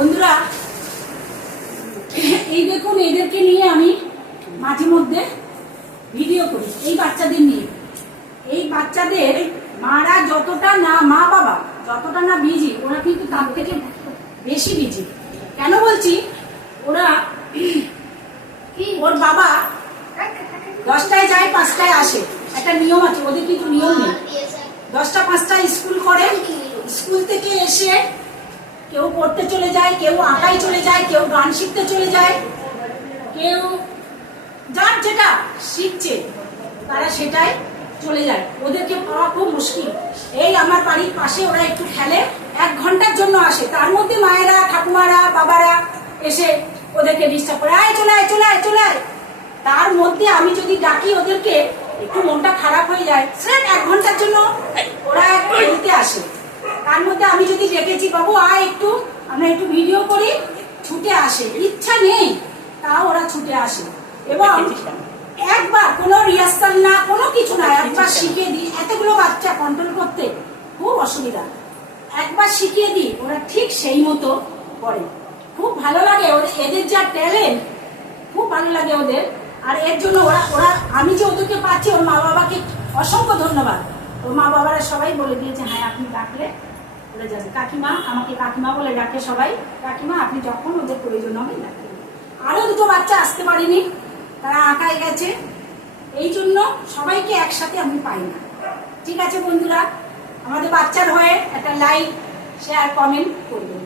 বন্ধুরা এই দেখুন, এদেরকে নিয়ে আমি মাঝে মধ্যে ভিডিও করি। এই বাচ্চাদের নিয়ে, এই বাচ্চাদের মারা যতটা না, মা বাবা যতটা না বিজি, ওরা কিন্তু তার থেকে বেশি বিজি। কেন বলছি, ওরা ওর বাবা 10টায় যায় 5টায় আসে, একটা নিয়ম আছে ওদের, কিন্তু নিয়ম নেই। 10টা 5টায় স্কুল করে, স্কুল থেকে এসে কেউ পড়তে চলে যায়, কেউ আঁকায় চলে যায়, কেউ গান শিখতে চলে যায়, কেউ যার যেটা শিখছে তারা সেটাই চলে যায়। ওদেরকে পাওয়া খুব মুশকিল। এই আমার বাড়ির পাশে ওরা একটু খেলে, 1 ঘন্টার জন্য আসে, তার মধ্যে মায়েরা, ঠাকুমারা, বাবারা এসে ওদেরকে ডিস্টার্ব করে, আয় চলে আয় চলে আয় চলে আয়। তার মধ্যে আমি যদি ডাকি ওদেরকে, একটু মনটা খারাপ হয়ে যায়। স্রেফ 1 ঘন্টার জন্য ওরা একটু খেলতে আসে, তার মধ্যে আমি যদি ডেকেছি, বাবু আয় একটু, আমরা একটু ভিডিও করি, ছুটে আসে। ইচ্ছা নেই তাও ওরা ছুটে আসে। এবং একবার কোনো রিহার্সাল না, কোনো কিছু না, একবার শিখিয়ে দিই। এতগুলো বাচ্চা কন্ট্রোল করতে খুব অসুবিধা। একবার শিখিয়ে দিই, ওরা ঠিক সেই মতো করে। খুব ভালো লাগে ওদের, এদের যা ট্যালেন্ট, খুব ভালো লাগে ওদের। আর এর জন্য ওরা আমি যে ওদেরকে পাচ্ছি, ওর মা বাবাকে অসংখ্য ধন্যবাদ। ওর মা বাবারা সবাই বলে দিয়েছে, হ্যাঁ আপনি ডাকলে ওরা যাবে। কাকিমা, আমাকে কাকিমা বলে ডাকে সবাই। কাকিমা আপনি যখন ওদের প্রয়োজন হবে ডাকবেন। আরো 2টো বাচ্চা আসতে পারিনি, তারা আঁকায় গেছে, এই জন্য সবাইকে একসাথে আমি পাই না। ঠিক আছে বন্ধুরা, আমাদের বাচ্চার হয়ে একটা লাইক, শেয়ার, কমেন্ট করবেন।